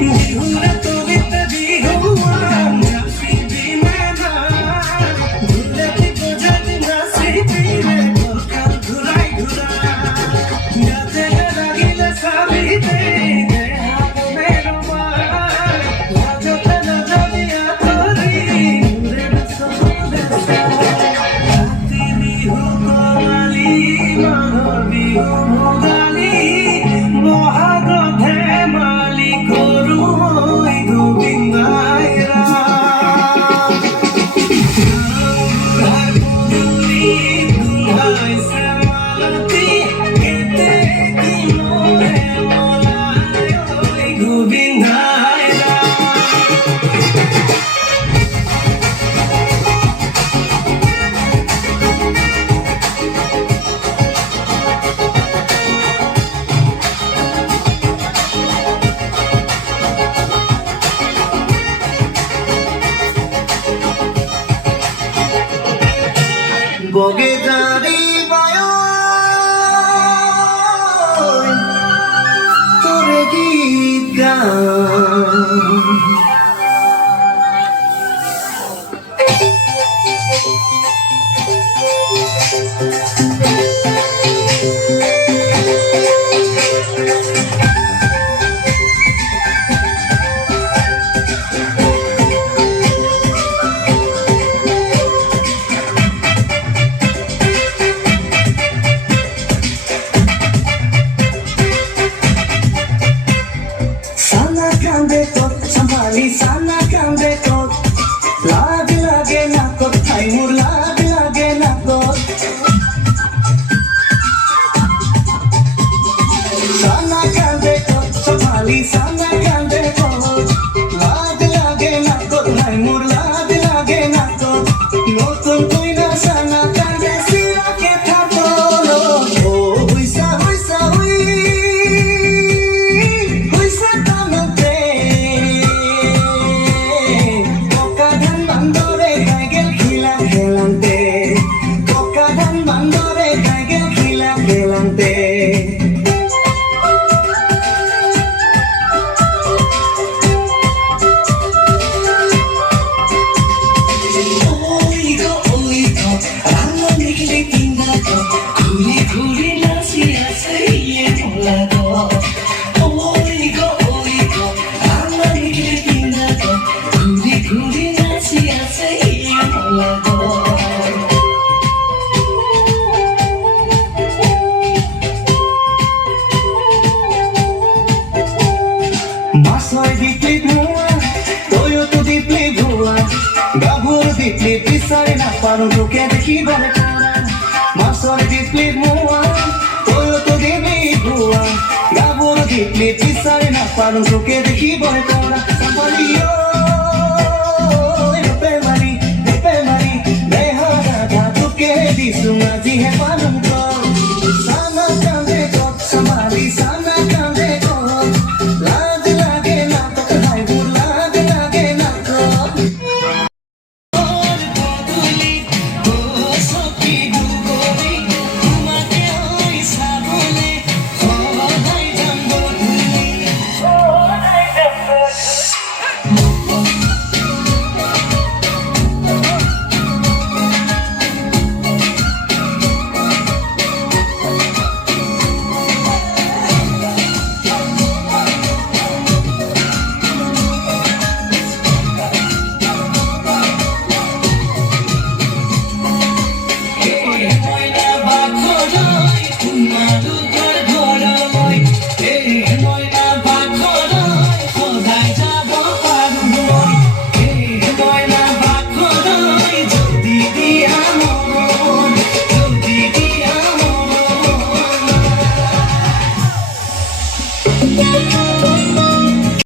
বিহুরে তলিতে বিহুয়ান নাচি দিনে না ঘুরেতি গোজাতি নাচি দিনে গোলখান ঘুরাই ঘুরা গাতে লাগিলে সাবিতে বগে জারি বায়ো তোরে গীত গান sana kande tot lag lage na tot thai mur lag lage na tot sana kande tot samali sana kande tot lag lage na tot thai mur lag lage na tot notun koi na sana kande sira ke thato lo o huisa huisa hui huisa tamante Masai diklit mua, toyo tu diklit bua, gabur diklit pisai na parung tu ke dekhi bane kora. Masai diklit mua, toyo tu diklit bua, gabur diklit pisai na parung tu ke dekhi bane kora. Sambali yo, rupe mari, behara da tu ke disunga ji hai.